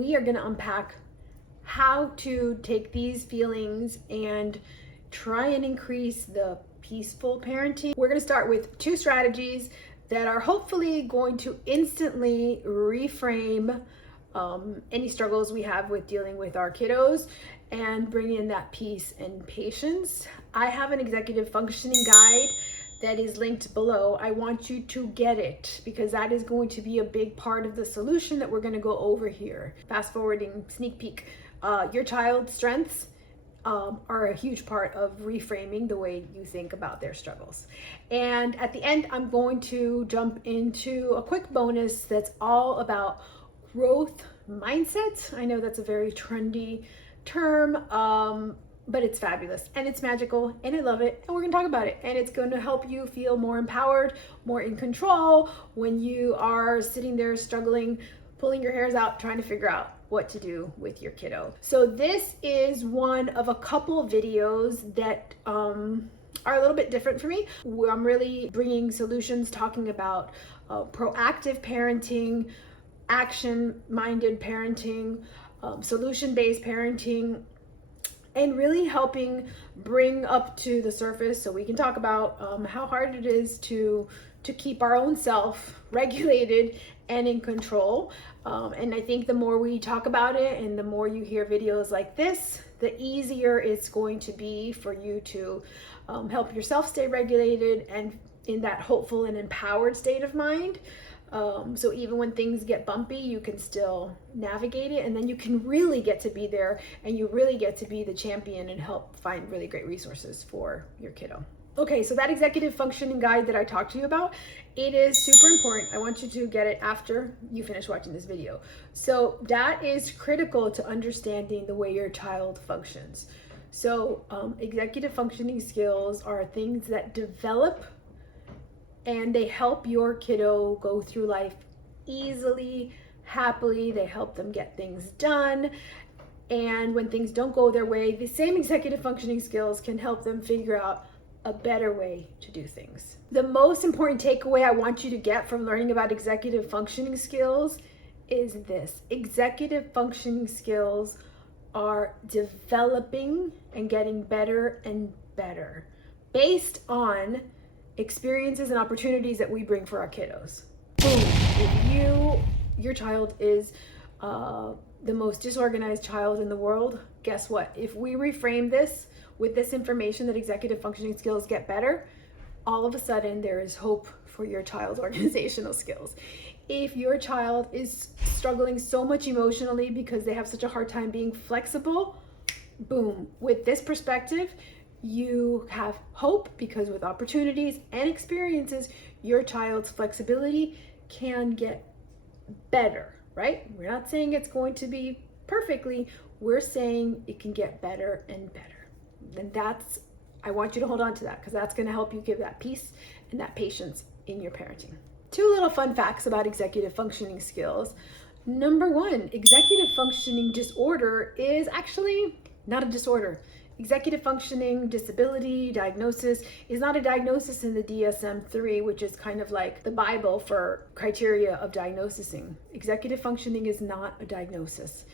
we are going to unpack how to take these feelings and try and increase the peaceful parenting. We're going to start with 2 strategies that are hopefully going to instantly reframe any struggles we have with dealing with our kiddos and bring in that peace and patience. I have an executive functioning guide that is linked below. I want you to get it because that is going to be a big part of the solution that we're going to go over here. Fast forwarding, sneak peek. Your child's strengths are a huge part of reframing the way you think about their struggles. And at the end, I'm going to jump into a quick bonus that's all about growth mindset. I know that's a very trendy term, but it's fabulous and it's magical and I love it, and we're gonna talk about it, and it's going to help you feel more empowered, more in control when you are sitting there struggling, pulling your hairs out, trying to figure out what to do with your kiddo. So this is one of a couple videos that are a little bit different for me. I'm really bringing solutions, talking about proactive parenting, action-minded parenting, solution-based parenting, and really helping bring up to the surface so we can talk about how hard it is to keep our own self regulated and in control. And I think the more we talk about it and the more you hear videos like this, the easier it's going to be for you to help yourself stay regulated and in that hopeful and empowered state of mind. So even when things get bumpy, you can still navigate it, and then you can really get to be there and you really get to be the champion and help find really great resources for your kiddo. Okay, so that executive functioning guide that I talked to you about, it is super important. I want you to get it after you finish watching this video. So that is critical to understanding the way your child functions. So executive functioning skills are things that develop and they help your kiddo go through life easily, happily. They help them get things done. And when things don't go their way, the same executive functioning skills can help them figure out a better way to do things. The most important takeaway I want you to get from learning about executive functioning skills is this: executive functioning skills are developing and getting better and better based on experiences and opportunities that we bring for our kiddos. Boom. If your child is the most disorganized child in the world, guess what? If we reframe this with this information that executive functioning skills get better, all of a sudden there is hope for your child's organizational skills. If your child is struggling so much emotionally because they have such a hard time being flexible, boom, with this perspective, you have hope, because with opportunities and experiences, your child's flexibility can get better, right? We're not saying it's going to be perfectly, we're saying it can get better and better. And I want you to hold on to that, because that's going to help you give that peace and that patience in your parenting. 2 little fun facts about executive functioning skills. Number 1, executive functioning disorder is actually not a disorder. Executive functioning disability diagnosis is not a diagnosis in the DSM-3, which is kind of like the Bible for criteria of diagnosing. Executive functioning is not a diagnosis,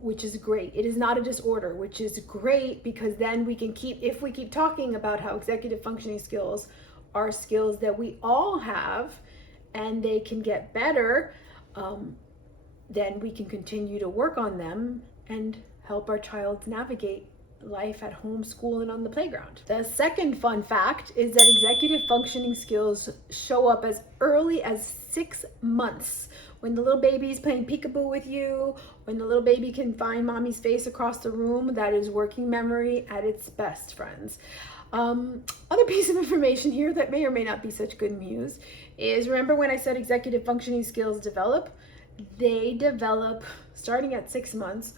which is great. It is not a disorder, which is great, because then we can if we keep talking about how executive functioning skills are skills that we all have and they can get better, then we can continue to work on them and help our child navigate life at home, school, and on the playground. The second fun fact is that executive functioning skills show up as early as 6 months. When the little baby's playing peekaboo with you, when the little baby can find mommy's face across the room, that is working memory at its best, friends. Other piece of information here that may or may not be such good news is, remember when I said executive functioning skills develop? They develop starting at 6 months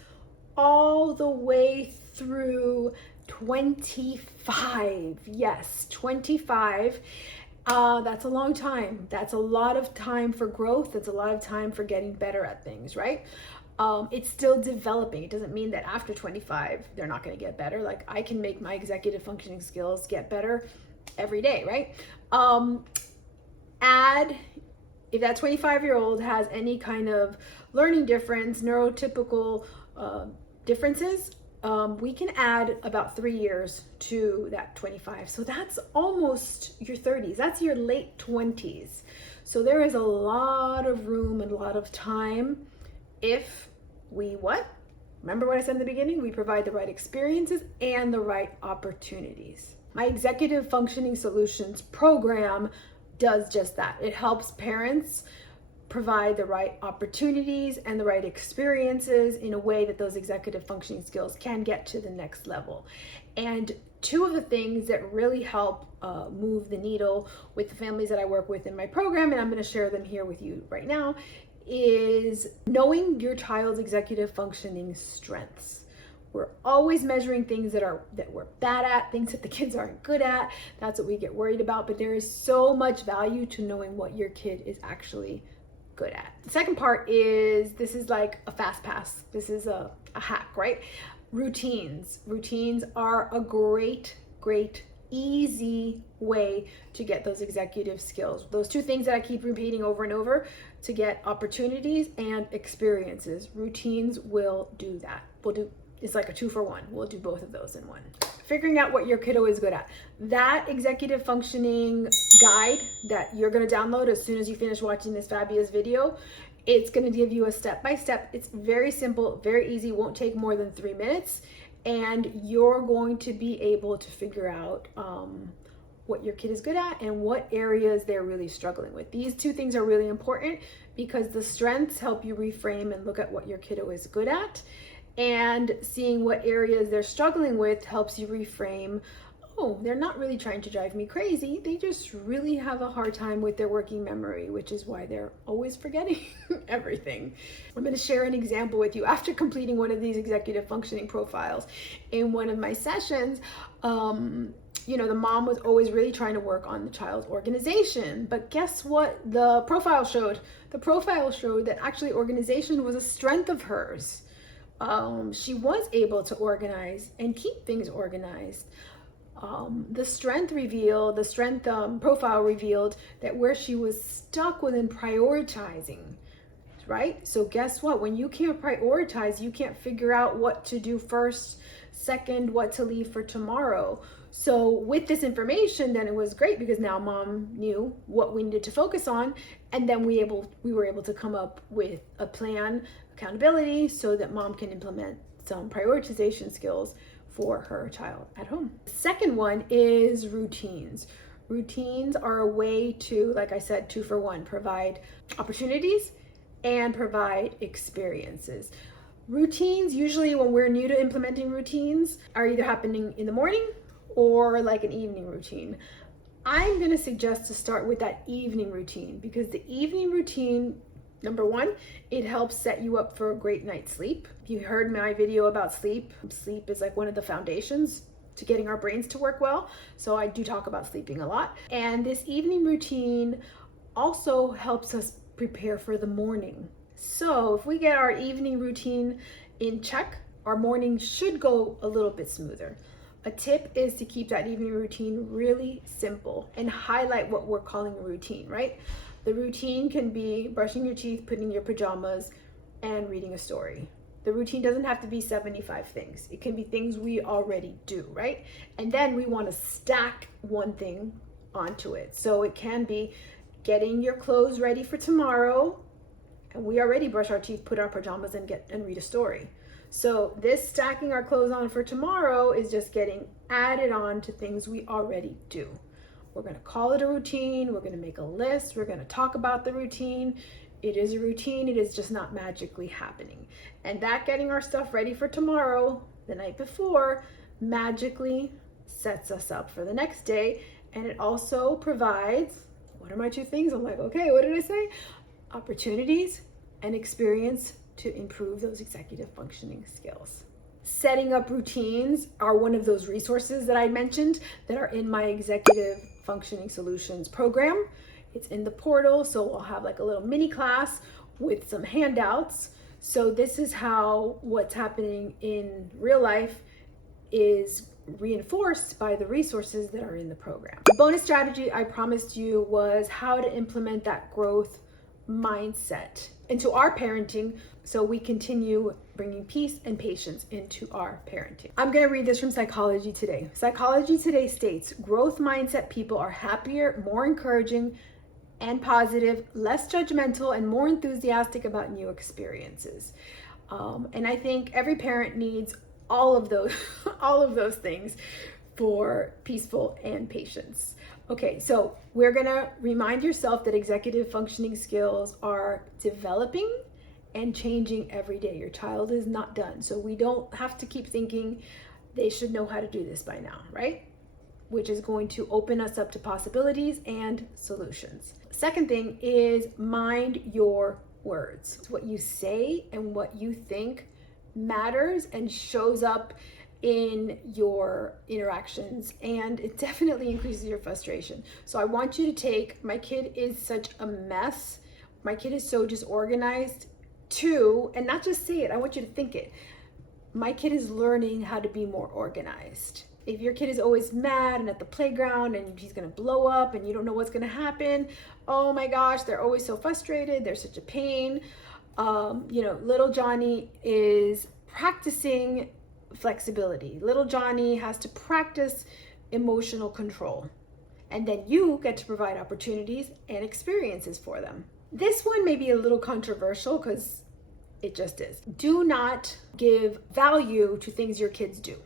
all the way through 25. Yes, 25. That's a long time. That's a lot of time for growth. That's a lot of time for getting better at things, right? It's still developing. It doesn't mean that after 25, they're not going to get better. Like, I can make my executive functioning skills get better every day, right? If that 25-year-old has any kind of learning difference, neurotypical differences, we can add about 3 years to that 25. So that's almost your 30s. That's your late 20s. So there is a lot of room and a lot of time if we what? Remember what I said in the beginning? We provide the right experiences and the right opportunities. My Executive Functioning Solutions program does just that. It helps parents provide the right opportunities and the right experiences in a way that those executive functioning skills can get to the next level. And two of the things that really help move the needle with the families that I work with in my program, and I'm going to share them here with you right now, is knowing your child's executive functioning strengths. We're always measuring things that we're bad at, things that the kids aren't good at. That's what we get worried about, but there is so much value to knowing what your kid is actually good at. The second part is, this is like a fast pass. This is a hack, right? Routines. Routines are a great, easy way to get those executive skills. Those two things that I keep repeating over and over to get opportunities and experiences. Routines will do that. It's like a 2-for-1. We'll do both of those in one. Figuring out what your kiddo is good at. That executive functioning guide that you're going to download as soon as you finish watching this fabulous video, it's going to give you a step-by-step. It's very simple, very easy, won't take more than 3 minutes, and you're going to be able to figure out what your kid is good at and what areas they're really struggling with. These two things are really important because the strengths help you reframe and look at what your kiddo is good at, and seeing what areas they're struggling with helps you reframe, oh, they're not really trying to drive me crazy. They just really have a hard time with their working memory, which is why they're always forgetting everything. I'm going to share an example with you. After completing one of these executive functioning profiles in one of my sessions, the mom was always really trying to work on the child's organization. But guess what the profile showed? The profile showed that actually organization was a strength of hers. She was able to organize and keep things organized. The strength profile revealed that where she was stuck was in prioritizing, right? So guess what? When you can't prioritize, you can't figure out what to do first, second, what to leave for tomorrow. So with this information, then it was great because now mom knew what we needed to focus on, and then we were able to come up with a plan, accountability, so that mom can implement some prioritization skills for her child at home. The second one is routines. Routines are a way to, like I said, 2-for-1, provide opportunities and provide experiences. Routines, usually when we're new to implementing routines, are either happening in the morning or like an evening routine. I'm going to suggest to start with that evening routine because the evening routine, number one, it helps set you up for a great night's sleep. You heard my video about sleep. Sleep is like one of the foundations to getting our brains to work well. So I do talk about sleeping a lot. And this evening routine also helps us prepare for the morning. So if we get our evening routine in check, our morning should go a little bit smoother. A tip is to keep that evening routine really simple and highlight what we're calling a routine, right? The routine can be brushing your teeth, putting in your pajamas, and reading a story. The routine doesn't have to be 75 things. It can be things we already do, right? And then we want to stack one thing onto it. So it can be getting your clothes ready for tomorrow, and we already brush our teeth, put our pajamas, and read a story. So this stacking our clothes on for tomorrow is just getting added on to things we already do. We're going to call it a routine. We're going to make a list. We're going to talk about the routine. It is a routine. It is just not magically happening. And that getting our stuff ready for tomorrow, the night before, magically sets us up for the next day. And it also provides, what are my two things? I'm like, okay, what did I say? Opportunities and experience to improve those executive functioning skills. Setting up routines are one of those resources that I mentioned that are in my Executive Functioning Solutions program. It's in the portal, so we'll have like a little mini class with some handouts. So this is how what's happening in real life is reinforced by the resources that are in the program. The bonus strategy I promised you was how to implement that growth mindset into our parenting, so we continue bringing peace and patience into our parenting. I'm going to read this from Psychology Today. Psychology Today states, growth mindset people are happier, more encouraging and positive, less judgmental, and more enthusiastic about new experiences. And I think every parent needs all of those, all of those things for peaceful and patience. Okay, so we're gonna remind yourself that executive functioning skills are developing and changing every day. Your child is not done. So we don't have to keep thinking they should know how to do this by now, right? Which is going to open us up to possibilities and solutions. Second thing is mind your words. What you say and what you think matters and shows up in your interactions, and it definitely increases your frustration. So I want you to take, my kid is such a mess, my kid is so disorganized, to, and not just say it, I want you to think it. My kid is learning how to be more organized. If your kid is always mad and at the playground and he's gonna blow up and you don't know what's gonna happen, oh my gosh, they're always so frustrated, they're such a pain. Little Johnny is practicing flexibility. Little Johnny has to practice emotional control. And then you get to provide opportunities and experiences for them. This one may be a little controversial because it just is. Do not give value to things your kids do.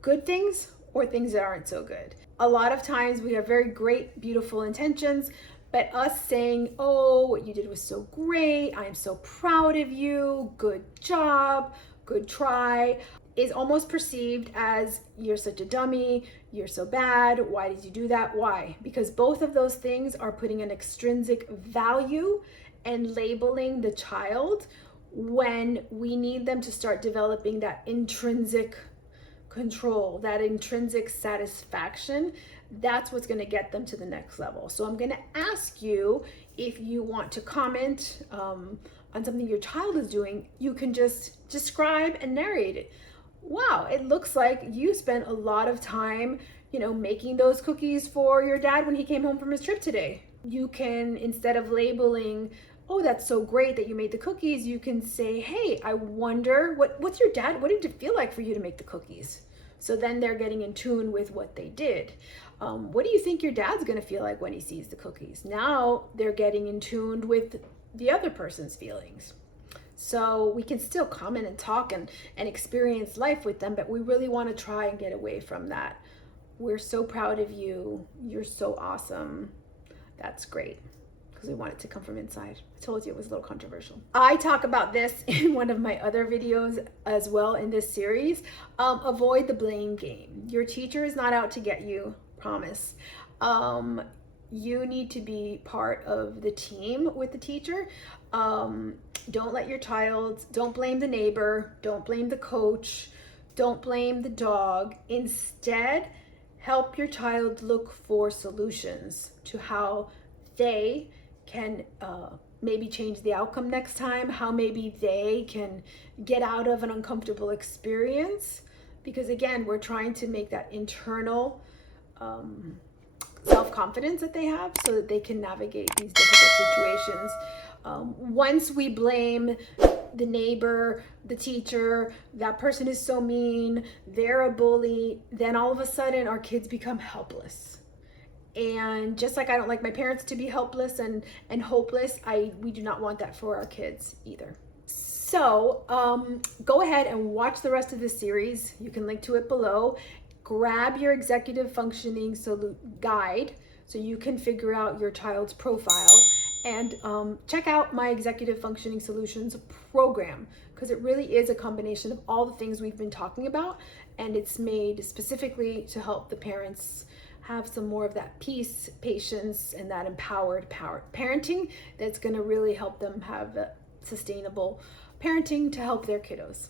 Good things or things that aren't so good. A lot of times we have very great, beautiful intentions, but us saying, oh, what you did was so great, I'm so proud of you, good job, good try, is almost perceived as you're such a dummy, you're so bad, why did you do that? Why? Because both of those things are putting an extrinsic value and labeling the child when we need them to start developing that intrinsic control, that intrinsic satisfaction. That's what's going to get them to the next level. So I'm going to ask you, if you want to comment on something your child is doing, you can just describe and narrate it. Wow, it looks like you spent a lot of time, making those cookies for your dad when he came home from his trip today. You can, instead of labeling, oh, that's so great that you made the cookies, you can say, hey, I wonder, what did it feel like for you to make the cookies? So then they're getting in tune with what they did. What do you think your dad's gonna feel like when he sees the cookies? Now they're getting in tune with the other person's feelings. So we can still comment and talk and experience life with them, but we really wanna try and get away from that. We're so proud of you. You're so awesome. That's great. Because we want it to come from inside. I told you it was a little controversial. I talk about this in one of my other videos as well in this series. Avoid the blame game. Your teacher is not out to get you, promise. You need to be part of the team with the teacher. Don't let your child, don't blame the neighbor, don't blame the coach, don't blame the dog. Instead, help your child look for solutions to how they can maybe change the outcome next time, how maybe they can get out of an uncomfortable experience. Because again, we're trying to make that internal self-confidence that they have so that they can navigate these difficult situations. Once we blame the neighbor, the teacher, that person is so mean, they're a bully, then all of a sudden our kids become helpless. And just like I don't like my parents to be helpless and hopeless, we do not want that for our kids either. So go ahead and watch the rest of this series. You can link to it below. Grab your executive functioning guide so you can figure out your child's profile, and check out my executive functioning solutions program, because it really is a combination of all the things we've been talking about, and it's made specifically to help the parents have some more of that peace, patience, and that empowered parenting that's going to really help them have a sustainable parenting to help their kiddos.